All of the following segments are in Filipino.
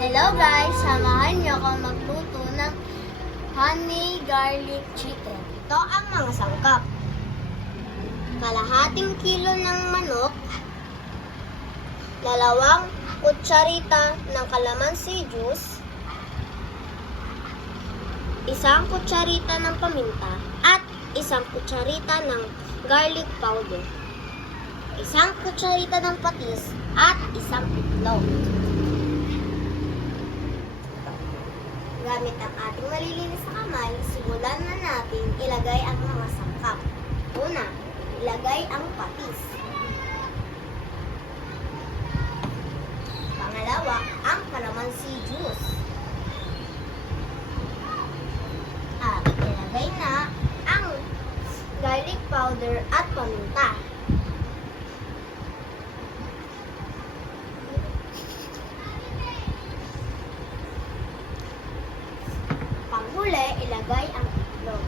Hello guys! Samahan niyo ako magluto ng honey garlic chicken. Ito ang mga sangkap. Kalahating kilo ng manok, 2 kutsarita ng calamansi juice, 1 kutsarita ng paminta, at 1 kutsarita ng garlic powder, 1 kutsarita ng patis, at 1 itlog. Gamit ang ating malilinis na kamay, simulan na natin ilagay ang mga sangkap. Una, ilagay ang patis. Pangalawa, ang calamansi juice. At ilagay na ang garlic powder at paminta. Panghuli, ilagay ang itlog.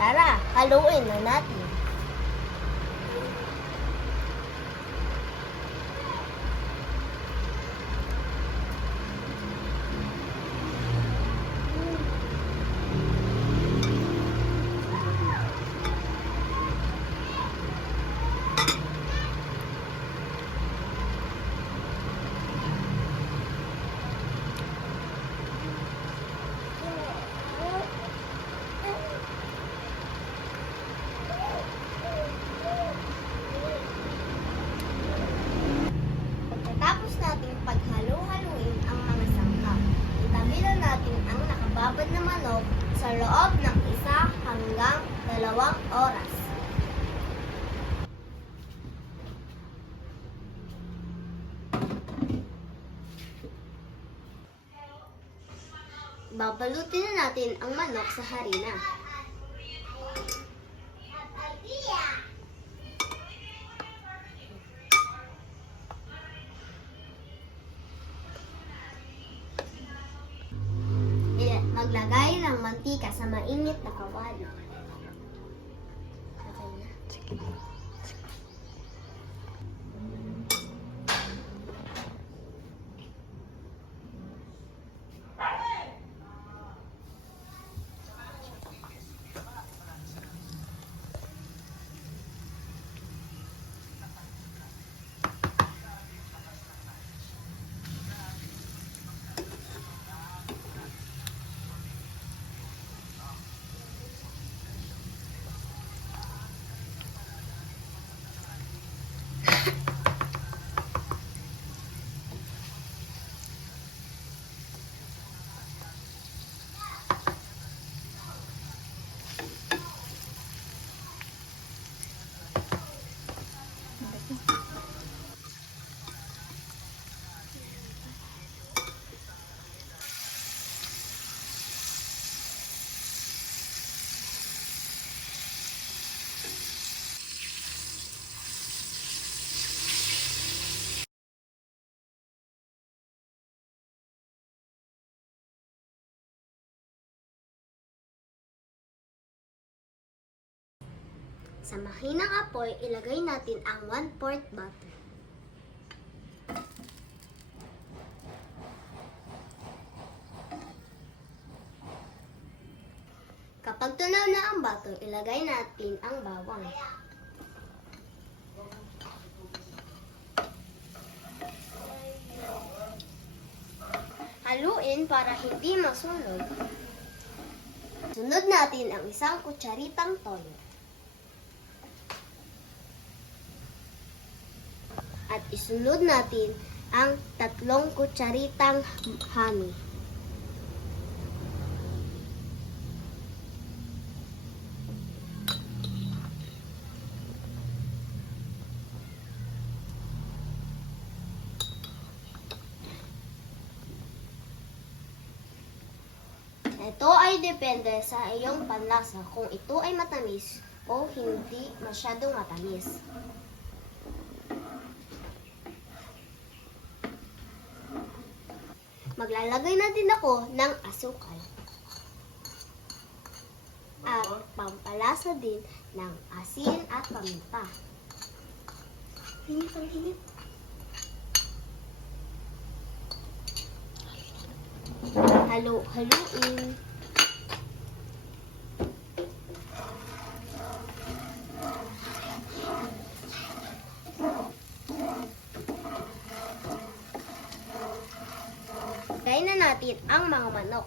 Tara, haluin na natin. Pagkatapos nating paghalo-haluin ang mga sangkap, itabi na natin ang nakababad na manok sa loob ng 1 hanggang 2 oras. Babalutin na natin ang manok sa harina. Maglagay ng mantika sa mainit na kawali. Okay na. Sige. Sa mahinang apoy, ilagay natin ang 1/4 butter. Kapag tunaw na ang butter, ilagay natin ang bawang. Haluin para hindi masunog. Sunod natin ang 1 kutsaritang toyo. At isunod natin ang 3 kutsaritang honey. Ito ay depende sa iyong panlasa kung ito ay matamis o hindi masyadong matamis. Maglalagay na din ako ng asukal. At pampalasa din ng asin at paminta. Hinit ang hinit. Haluin. Lagay na natin ang mga manok.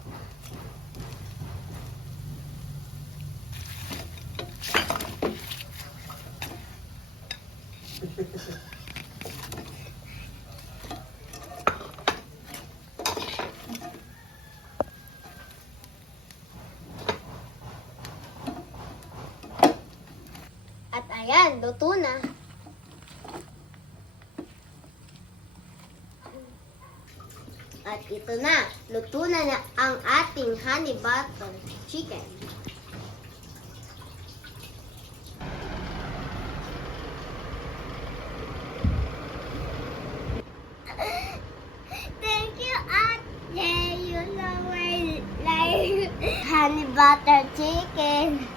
At ayan, luto na. At ito na, luto na ang ating honey butter chicken. Thank you, Ate. You know my like honey butter chicken.